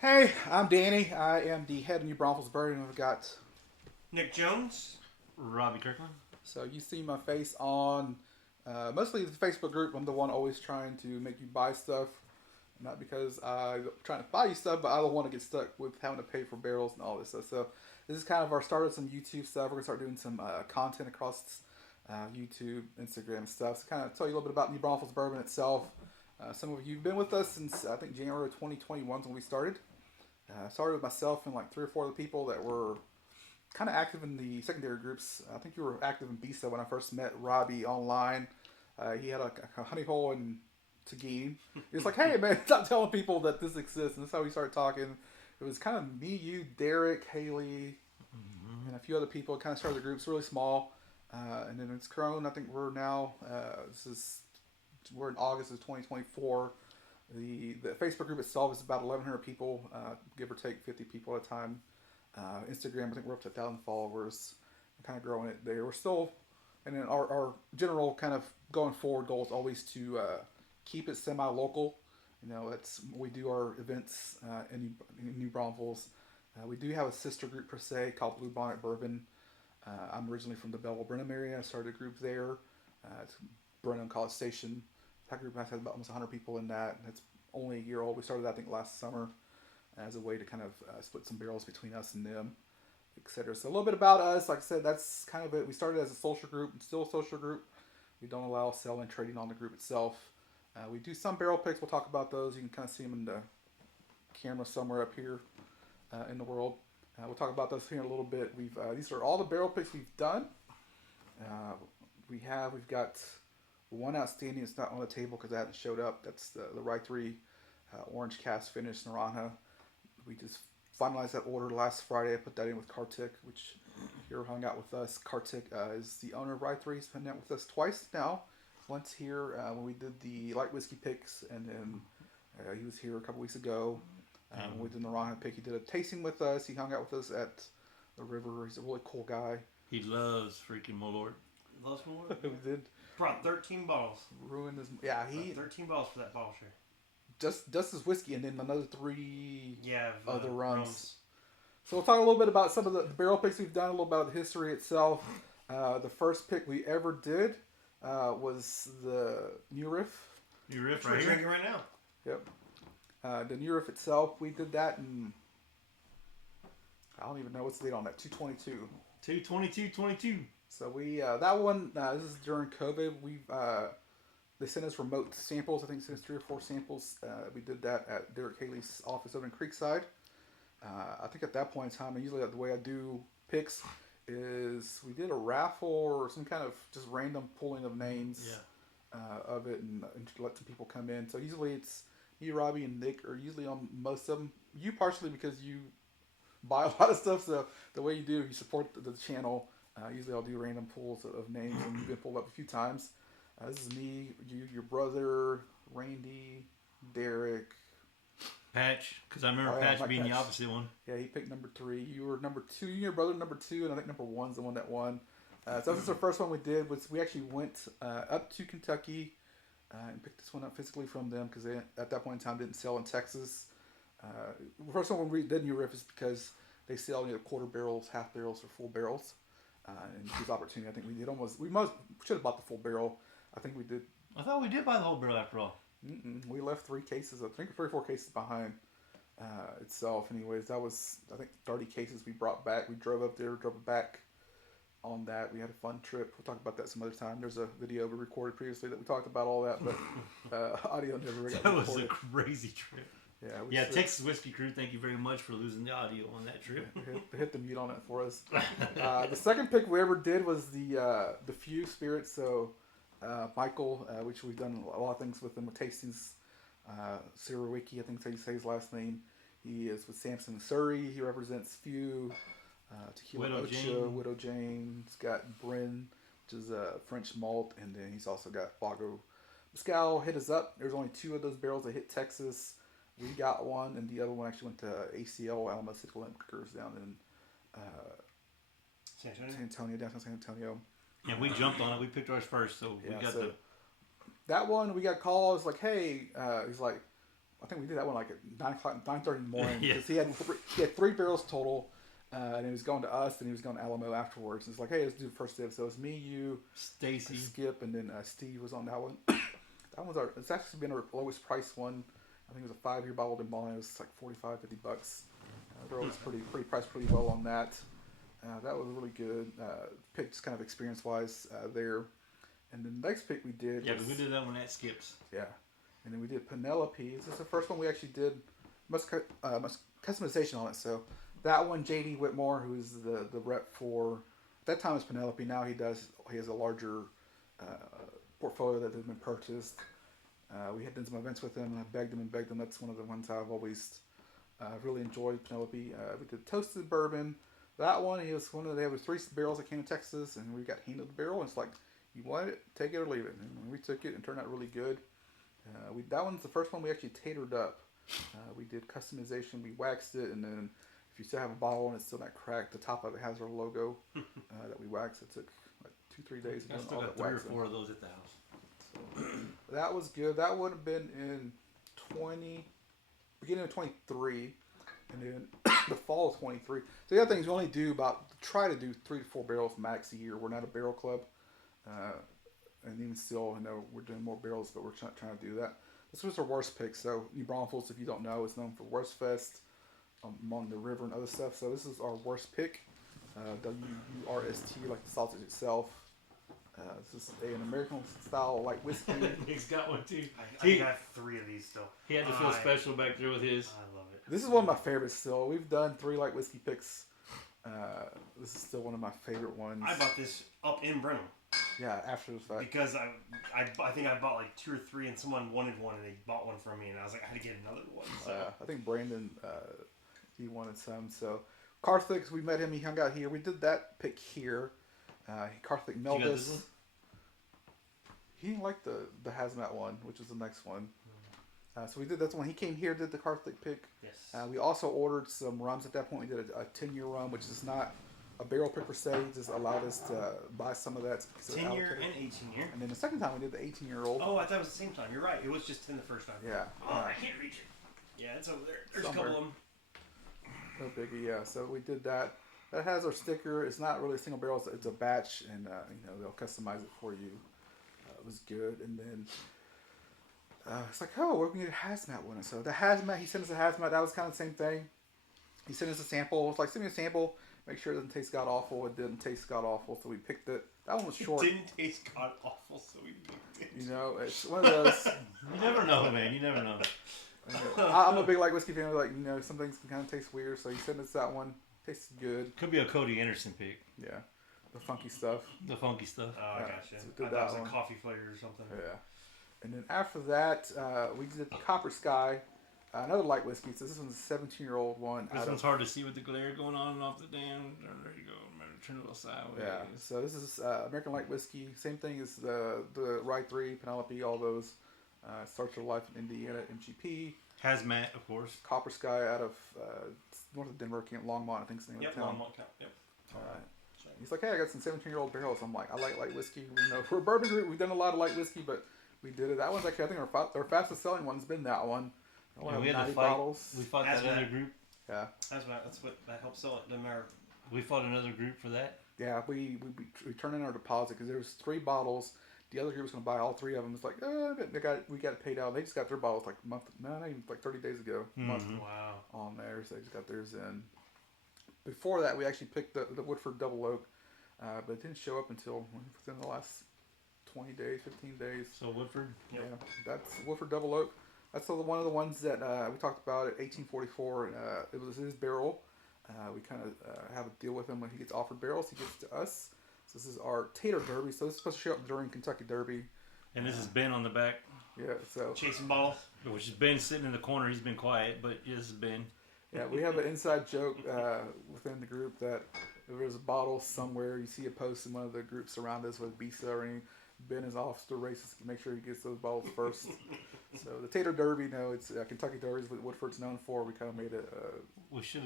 Hey, I'm Danny. I am the head of New Braunfels Bourbon. I've got Nick Jones. Robbie Kirkland. so you see my face on mostly the Facebook group. I'm the one always trying to make you buy stuff, not because I'm trying to buy you stuff, but I don't want to get stuck with having to pay for barrels and all this stuff. So this is kind of our start of some YouTube stuff. We're gonna start doing some content across YouTube, Instagram, and stuff. So kind of tell you a little bit about New Braunfels Bourbon itself. Some of you've been with us since I think January 2021 when we started. Started with myself and like three or four other people that were kind of active in the secondary groups. I think you were active in BISA when I first met Robbie online. He had a honey hole in Seguin. He was like, "Hey man, stop telling people that this exists." And that's how we started talking. It was kind of me, you, Derek, Haley, and a few other people. Kind of started the groups really small, and then it's grown. I think we're now we're in August of 2024. The Facebook group itself is about 1,100 people, give or take 50 people at a time. Instagram, I think we're up to 1,000 followers. We're kind of growing it there. We're still, and then our general kind of going forward goal is always to keep it semi-local. You know, it's we do our events in New Braunfels. We do have a sister group per se called Blue Bonnet Bourbon. I'm originally from the Belleville Brenham area. I started a group there. It's Brenham College Station. That group has about almost 100 people in that. It's only a year old. We started that, I think, last summer as a way to kind of split some barrels between us and them, etc. So a little bit about us. Like I said, that's kind of it. We started as a social group and still a social group. We don't allow selling and trading on the group itself. We do some barrel picks. We'll talk about those. You can kind of see them in the camera somewhere up here in the world. We'll talk about those here in a little bit. We've these are all the barrel picks we've done. Uh, we've got one outstanding. It's not on the table because it hasn't showed up. That's the Rye 3 Orange Cast Finish Naranja. We just finalized that order last Friday. I put that in with Kartik, which here hung out with us. Kartik is the owner of Rye 3. He's been out with us twice now. Once here when we did the light whiskey picks, and then he was here a couple weeks ago. When we did the Naranja pick, he did a tasting with us. He hung out with us at the river. He's a really cool guy. He loves freaking Malort. Loves more. We did Brought 13 bottles. ruin his. Yeah, he 13 bottles for that bottle share. just his whiskey, and then another three Yeah. other runs. So we'll talk a little bit about some of the barrel picks we've done, a little about the history itself. The first pick we ever did was the New Riff. You riff Which we're right here. drinking right now. Yep. The New Riff itself, we did that in, I don't even know what's the date on that, 222. 22222. So we, that one, this is during COVID. They sent us remote samples. I think sent us 3 or 4 samples. We did that at Derek Haley's office over in Creekside. I think at that point in time, and usually the way I do picks is we did a raffle or some kind of just random pulling of names of it, and let some people come in. So usually it's me, Robbie, and Nick are usually on most of them. You partially because you buy a lot of stuff, so the way you do, you support the channel. Usually I'll do random pulls of names, and you've been pulled up a few times. This is me, you, your brother, Randy, Derek. Patch, because I remember Oh, yeah, Patch Mike being the Patch. opposite one. Yeah, he picked number 3. You were number 2. You and your brother number 2, and I think number 1's the one that won. So this is the first one we did. Was we actually went up to Kentucky and picked this one up physically from them because they at that point in time didn't sell in Texas. The first one we did New Riff is because they sell quarter barrels, half barrels, or full barrels. And this opportunity, I think we did almost. We should have bought the full barrel. I think we did. I thought we did buy the whole barrel after all. We left 3 cases. I think 3 or 4 cases behind itself. Anyways, that was I think 30 cases we brought back. We drove up there, drove it back. On that, we had a fun trip. We'll talk about that some other time. There's a video we recorded previously that we talked about all that, but audio never got That was recorded. a crazy trip. Yeah, Texas Whiskey Crew, thank you very much for losing the audio on that trip. hit the mute on it for us. The second pick we ever did was the Few Spirits. So Michael, which we've done a lot of things with him with tastings. Sirowicki, I think that's how you say his last name. He is with Samson and Surrey. He represents Few, Tequila Widow Ocho, Jane. Widow Jane. He's got Bryn, which is a French malt, and then he's also got Fago Mescal. Hit us up. There's only 2 of those barrels that hit Texas. We got one, and the other one actually went to ACL, Alamo City Liquors down in San Antonio, downtown San Antonio. And we jumped on it. We picked ours first, so we got that one we got calls like, hey, he's like, I think we did that one like at 9:00, 9:30 in the morning. Yeah. Because he had 3 barrels total, and he was going to us, and he was going to Alamo afterwards. And it's like, hey, let's do the first dip. So it was me, you, Stacy. Skip, and then Steve was on that one. That one's it's actually been our lowest price one. I think it was a 5-year bottled in Bond. It was like $45-$50. They're always pretty priced pretty well on that. That was really good. Pick just kind of experience wise there. And then the next pick we did. Yeah, was, but we did that one at Skips. Yeah, and then we did Penelope. This is the first one we actually did much customization on it. So that one, JD Whitmore, who's the rep for at that time it was Penelope. Now he has a larger portfolio that has been purchased. We had done some events with him. I begged him. That's one of the ones I've always really enjoyed. Penelope. We did toasted bourbon. That one, he was one of there was 3 barrels that came to Texas, and we got handed the barrel. And it's like, you want it, take it or leave it. And we took it and turned out really good. That one's the first one we actually tatered up. We did customization. We waxed it, and then if you still have a bottle and it's still not cracked, the top of it has our logo that we waxed. It took like 2-3 days. I still got 3 or 4 of those at the house. So, that was good. That would have been in beginning of 23. And then the fall of 23. So the other thing is we only try to do 3 to 4 barrels max a year. We're not a barrel club. And even still, we're doing more barrels, but we're trying to do that. This was our worst pick. So New Braunfels, if you don't know, is known for Worst Fest among the river and other stuff. So this is our worst pick. WURST, like the sausage itself. This is an American style light whiskey. Nick's got one too. I have 3 of these still. He had to feel special back there with his. I love it. This is one of my favorites still. We've done 3 light whiskey picks. This is still one of my favorite ones. I bought this up in Brenham. Yeah, after the fact. Because I think I bought like 2 or 3, and someone wanted one, and they bought one from me, and I was like, I had to get another one. So. I think Brandon, he wanted some. So Karthik, we met him. He hung out here. We did that pick here. Karthik mailed us. He didn't like the hazmat one, which is the next one. So we did that one. He came here, did the Karthik pick. Yes. We also ordered some rums at that point. We did a 10-year rum, which is not a barrel pick per se. Just allowed us to buy some of that. 10-year and 18-year. And then the second time we did the 18-year-old. Oh, I thought it was the same time. You're right. It was just 10 the first time. Yeah. Oh, I can't reach it. Yeah, it's over there. There's Somewhere. a couple of them. No biggie, yeah. So we did that. That has our sticker. It's not really a single barrel. It's a batch, and they'll customize it for you. It was good, and then it's like, oh, we're gonna get a hazmat one. So the hazmat, he sent us a hazmat. That was kind of the same thing. He sent us a sample. It's like, send me a sample. Make sure it doesn't taste god awful. It didn't taste god awful, so we picked it. That one was short. It didn't taste god awful, so we picked it. It's one of those. You never know, man. You never know. I'm a big light whiskey fan. Like, some things can kind of taste weird. So he sent us that one. Tastes good. Could be a Cody Anderson pick. Yeah, the funky stuff. The funky stuff. Oh, I Yeah, gotcha. so I thought it was like coffee flavor or something. Yeah. And then after that, we did Copper Sky, another light whiskey. So this one's a 17-year-old one. This one's hard to see with the glare going on and off the dam. There you go. Turn it a little sideways. Yeah. So this is American light whiskey. Same thing as the Rye 3, Penelope, all those. Starts your life in Indiana, MGP. Hazmat, of course. Copper Sky out of north of Denver, Longmont, I think is the name of the town. Longmont. Yep. He's like, hey, I got some 17-year-old barrels. I'm like, I like light whiskey. For a bourbon group, we've done a lot of light whiskey, but we did it. That one's actually, I think, our fastest selling one's been that one. Yeah, we had 90 to fight. bottles. We fought that other group. Yeah. That's what that helped sell it. We fought another group for that. Yeah, we turned in our deposit because there was 3 bottles. The other group was going to buy all 3 of them. It's like, we got it paid out. They just got their bottles like a month, not even like 30 days ago. Month Wow. on there, so they just got theirs in. Before that, we actually picked the Woodford Double Oak, but it didn't show up until within the last 20 days, 15 days. So Woodford? Yep. Yeah, that's Woodford Double Oak. That's one of the ones that we talked about at 1844. It was his barrel. We kind of have a deal with him when he gets offered barrels. He gives it to us. So this is our Tater Derby. So this is supposed to show up during Kentucky Derby. And this is Ben on the back. Yeah, so Chasing balls. Which is Ben sitting in the corner. He's been quiet, but this is Ben. yeah, we have an inside joke within the group that if there's a bottle somewhere, you see a post in one of the groups around us with BISA or any, Ben is off to races to make sure he gets those bottles first. So the Tater Derby, it's Kentucky Derby is what Woodford's known for. We kind of made it. We should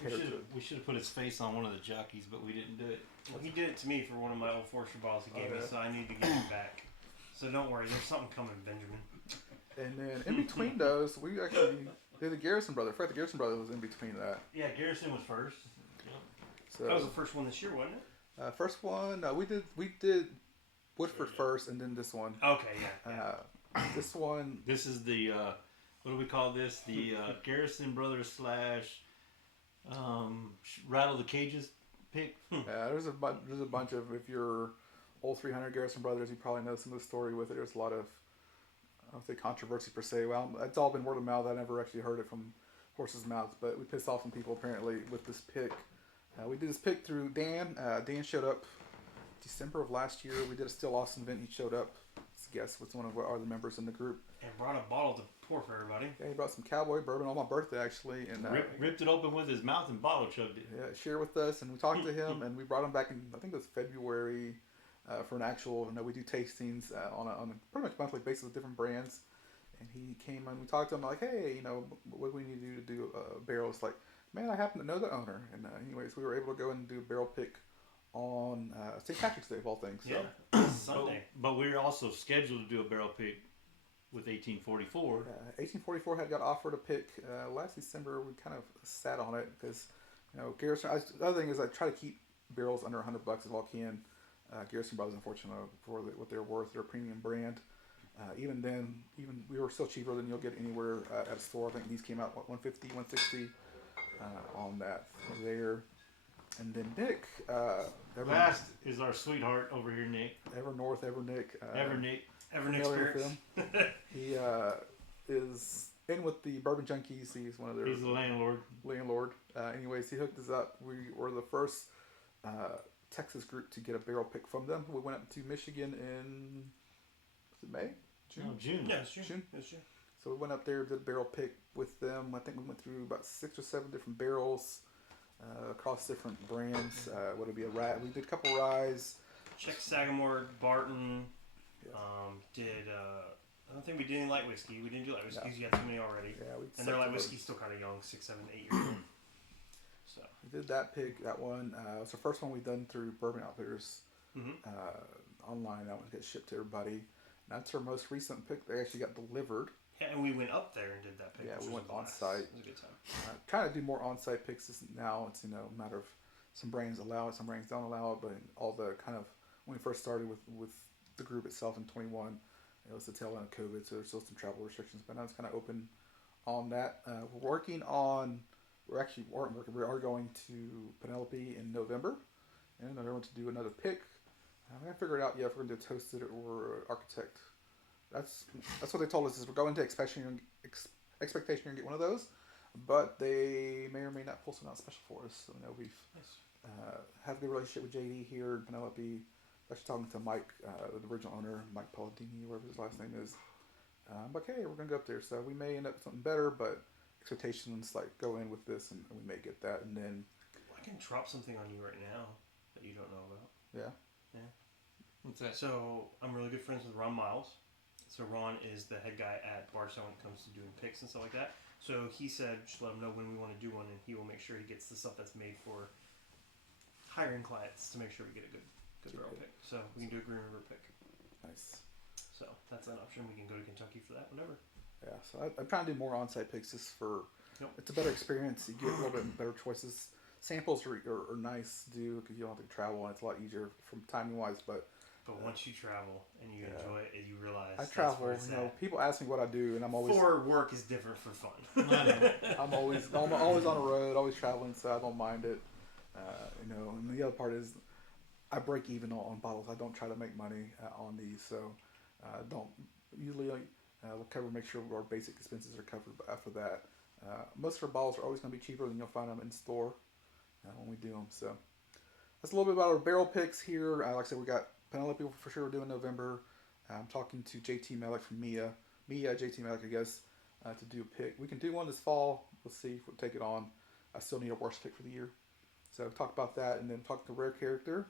have put his face on one of the jockeys, but we didn't do it. Well, he did it to me for one of my old Forster bottles he gave me, so I need to give it back. So don't worry, there's something coming, Benjamin. And then in between those, we actually did the Garrison Brothers. I forgot the Garrison Brothers was in between that. Yeah, Garrison was first. Yep. So that was the first one this year, wasn't it? first one, we did Woodford first, and then this one. Okay, yeah. This one. This is the what do we call this? The Garrison Brothers / Rattle the Cages pick. Yeah, there's a bunch of, if you're old 300 Garrison Brothers, you probably know some of the story with it. There's a lot of, I don't say controversy per se. Well, it's all been word of mouth. I never actually heard it from horse's mouth, but we pissed off some people apparently with this pick. We did this pick through Dan. Dan showed up December of last year. We did a Still Austin event. He showed up. Guess with one of our other members in the group. And brought a bottle to pour for everybody. Yeah, he brought some cowboy bourbon on my birthday actually, and ripped it open with his mouth and bottle chugged it. Yeah, shared with us, and we talked to him, and we brought him back in. I think it was February for an actual. We do tastings on a pretty much monthly basis with different brands. And he came and we talked to him like, hey, what do we need to do a barrel? It's like, man, I happen to know the owner, and anyways, we were able to go and do a barrel pick on St. Patrick's Day of all things. So. Yeah, Sunday. But we were also scheduled to do a barrel pick with 1844. 1844 had got offered a pick last December. We kind of sat on it because, Garrison. The other thing is I try to keep barrels under $100 if I can. Garrison Brothers, unfortunately, for what they're worth, they're a premium brand. Even then, we were still cheaper than you'll get anywhere at a store. I think these came out $150, $160 on that there. And then Nick. Last is our sweetheart over here, Nick. Ever North, Ever Nick. Ever Nick Spirits. He is in with the Bourbon Junkies. He's one of their. He's the landlord. Anyways, he hooked us up. We were the first Texas group to get a barrel pick from them. We went up to Michigan in May? June? No, June. Yeah, it's June. It's June. So we went up there, did a barrel pick with them. I think we went through about 6 or 7 different barrels across different brands. Would it be we did a couple ryes. Czech Sagamore, Barton. Yeah. I don't think we did any light whiskey. We didn't do light whiskey because you got too many already. Yeah, and their light whiskey's still kind of young, 6, 7, 8 years old. So we did that pick. That one. It's the first one we done through Bourbon Outfitters online. That one gets shipped to everybody. That's our most recent pick. They actually got delivered. Yeah, and we went up there and did that pick. Yeah, we went on site. It was a good time. Trying to do more on site picks now. It's a matter of some brands allow it, some brands don't allow it. But all the kind of when we first started with the group itself in 21, it was the tail end of COVID, so there's still some travel restrictions. But now it's kind of open on that. We're working on. We are going to Penelope in November. And in November to do another pick. I haven't figured out yet if we're going to do Toasted or Architect. That's what they told us is we're going to expectation you're going to get one of those, but they may or may not pull something out special for us. So we've have a good relationship with JD here in Penelope. Actually talking to Mike, the original owner, Mike Palladini, whatever his last name is. I'm like, hey, we're going to go up there. So we may end up with something better, but expectations go in with this and we may get that. And then I can drop something on you right now that you don't know about. Yeah. What's that? So I'm really good friends with Ron Miles. So Ron is the head guy at Barstow when it comes to doing picks and stuff like that. So he said, just let him know when we want to do one, and he will make sure he gets the stuff that's made for hiring clients to make sure we get a good barrel pick. So we can do a Green River pick. Nice. So that's an option. We can go to Kentucky for that whenever. Yeah. So I'm trying to do more on-site picks just for. Yep. It's a better experience. You get a little bit better choices. Samples are nice to do because you don't have to travel, and it's a lot easier from timing wise, but once you travel and you enjoy it, and you realize I travel. People ask me what I do, and I'm always for work is different for fun. I'm always on the road, always traveling, so I don't mind it. And the other part is I break even on bottles. I don't try to make money on these, so don't usually we'll make sure our basic expenses are covered after that. Most of our bottles are always going to be cheaper than you'll find them in store when we do them. So that's a little bit about our barrel picks here. Like I said, we got Penelope for sure we're doing November. I'm talking to JT Malik from JT Malik, I guess, to do a pick. We can do one this fall. We'll see if we'll take it on. I still need a worst pick for the year. So talk about that, and then talk to Rare Character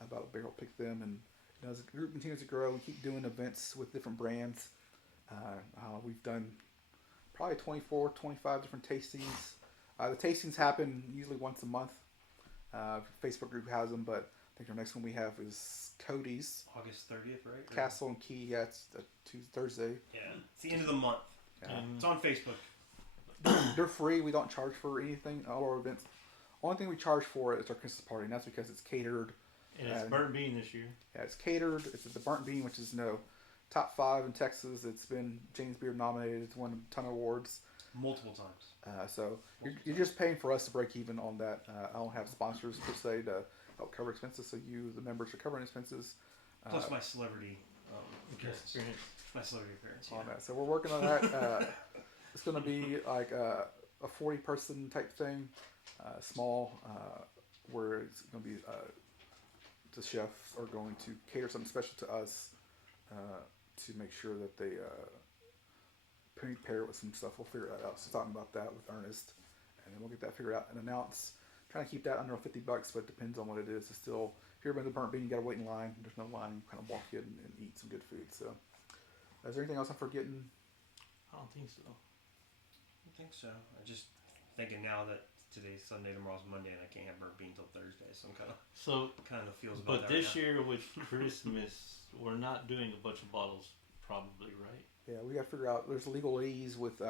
about a barrel pick them. And as the group continues to grow, we keep doing events with different brands. We've done probably 24, 25 different tastings. The tastings happen usually once a month. Facebook group has them, but think our next one we have is Cody's August 30th, right? Castle and Key. Yeah, it's Tuesday, Thursday. Yeah, it's the end of the month. Yeah. It's on Facebook. They're free. We don't charge for anything. All our events. Only thing we charge for is our Christmas party, and that's because it's catered. And it's burnt bean this year. Yeah, it's catered. It's at the Burnt Bean, which is top 5 in Texas. It's been James Beard nominated. It's won a ton of awards. Multiple times. So you're just paying for us to break even on that. I don't have sponsors per se to help cover expenses, so you, the members, are covering expenses. Plus my celebrity Experience. My celebrity appearance. On that. So we're working on that. It's going to be like a 40-person type thing, small, where it's going to be the chefs are going to cater something special to us to make sure that they prepare it with some stuff. We'll figure that out. So talking about that with Ernest, and then we'll get that figured out and announce. Trying to keep that under $50, but it depends on what it is. It's still, if you're been to Burnt Bean, you got to wait in line. There's no line. You kind of walk in and eat some good food. So, is there anything else I'm forgetting? I don't think so. I think so. I'm just thinking now that today's Sunday, tomorrow's Monday, and I can't have Burnt Bean till Thursday, so I'm kind of feels about But that this right year with Christmas, we're not doing a bunch of bottles, probably, right? Yeah, we got to figure out. There's legalese with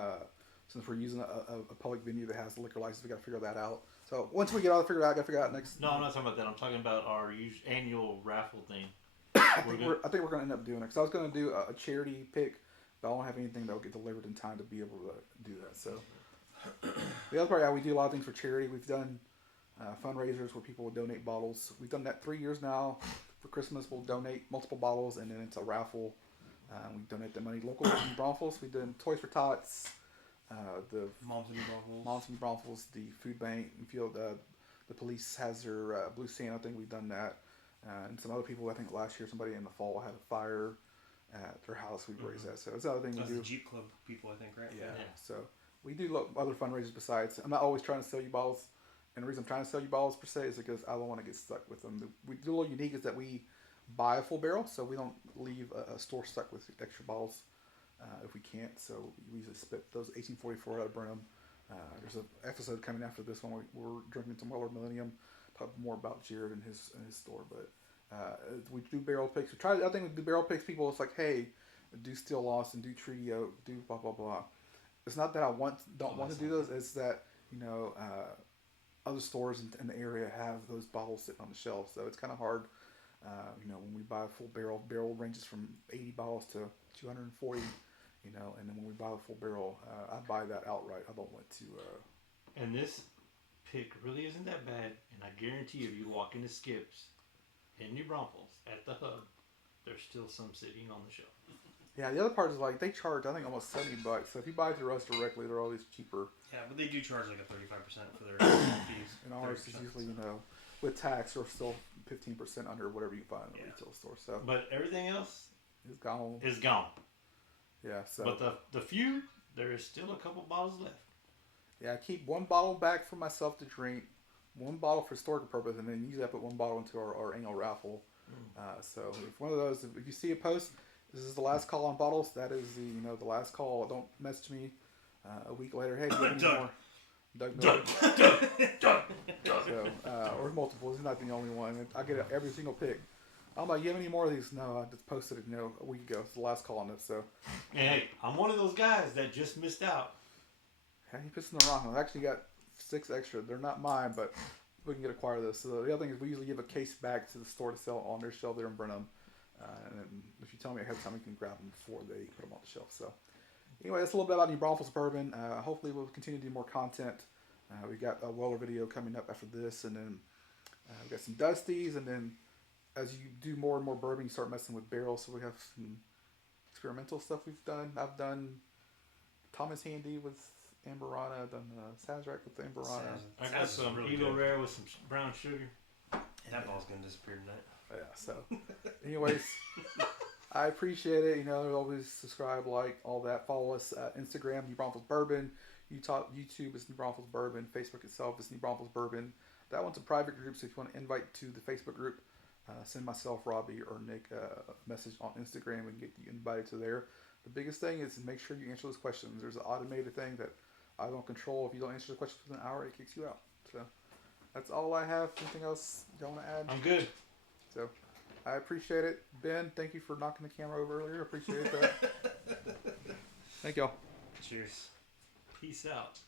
since we're using a public venue that has the liquor license. We got to figure that out. So once we get all that figured out, I got to figure out next. No, I'm not talking about that. I'm talking about our annual raffle thing. I think we're going to end up doing it because I was going to do a charity pick, but I don't have anything that will get delivered in time to be able to do that. So the other part, yeah, we do a lot of things for charity. We've done fundraisers where people will donate bottles. We've done that 3 years now. For Christmas, we'll donate multiple bottles, and then it's a raffle. We donate the money locally in Braunfels. We did Toys for Tots. The Moms and Braunfels. Moms and Braunfels, the food bank. You feel the police has their Blue Santa. I think we've done that. And some other people, I think last year somebody in the fall had a fire at their house. We raised that. So it's another thing we do. The Jeep Club people, I think, right? Yeah. So we do other fundraisers besides. I'm not always trying to sell you bottles. And the reason I'm trying to sell you bottles per se is because I don't want to get stuck with them. We do a little unique is that we buy a full barrel, so we don't leave a store stuck with extra bottles. If we can't, so we usually spit those 1844 out of Burnham. There's an episode coming after this one. We're drinking some Weller Millennium. Talk more about Jared and his store, but we do barrel picks. I think we do barrel picks. People, it's like, hey, do Steel Lost and do Treaty Oak, do blah blah blah. It's not that I don't want to do those. It's that other stores in the area have those bottles sitting on the shelf, so it's kind of hard. When we buy a full barrel ranges from 80 bottles to 240. And then when we buy a full barrel, I buy that outright. I don't want to. And this pick really isn't that bad. And I guarantee if you walk into Skips in New Braunfels at the hub, there's still some sitting on the shelf. Yeah, the other part is like they charge, I think, almost $70. So if you buy through us directly, they're always cheaper. Yeah, but they do charge like a 35% for their fees. And ours is usually, with tax, or still 15% under whatever you find in the retail store. So, but everything else is gone. Yeah. So, but the few, there is still a couple bottles left. Yeah, I keep one bottle back for myself to drink, one bottle for historical purpose, and then usually I put one bottle into our annual raffle. So if one of those, if you see a post, this is the last call on bottles. That is the last call. Don't message me a week later. Hey, do you have any more? Doug. So, or multiple. He's not the only one. I get every single pick. I'm like, you have any more of these? No, I just posted it a week ago. It's the last call on it. So, hey, I'm one of those guys that just missed out. Hey, you pissed in the wrong. I've actually got 6 extra. They're not mine, but we can acquire those. So the other thing is we usually give a case back to the store to sell on their shelf there in Burnham. And then if you tell me ahead of time, we can grab them before they put them on the shelf. So anyway, that's a little bit about New Braunfels Bourbon. Hopefully we'll continue to do more content. We got a Weller video coming up after this, and then we got some Dusties, and then as you do more and more bourbon, you start messing with barrels. So we have some experimental stuff we've done. I've done Thomas Handy with Amberana. I've done Sazerac with Amberana. I got some really Eagle Rare with some brown sugar. That ball's gonna disappear tonight. Yeah. So, anyways, I appreciate it. Always subscribe, like, all that. Follow us Instagram, New Braunfels Bourbon. YouTube is New Braunfels Bourbon. Facebook itself is New Braunfels Bourbon. That one's a private group, so if you want to invite to the Facebook group, send myself, Robbie, or Nick a message on Instagram and get you invited to there. The biggest thing is to make sure you answer those questions. There's an automated thing that I don't control. If you don't answer the questions within an hour, it kicks you out. So that's all I have. Anything else y'all want to add? I'm good. So I appreciate it. Ben, thank you for knocking the camera over earlier. I appreciate that. Thank y'all. Cheers. Peace out.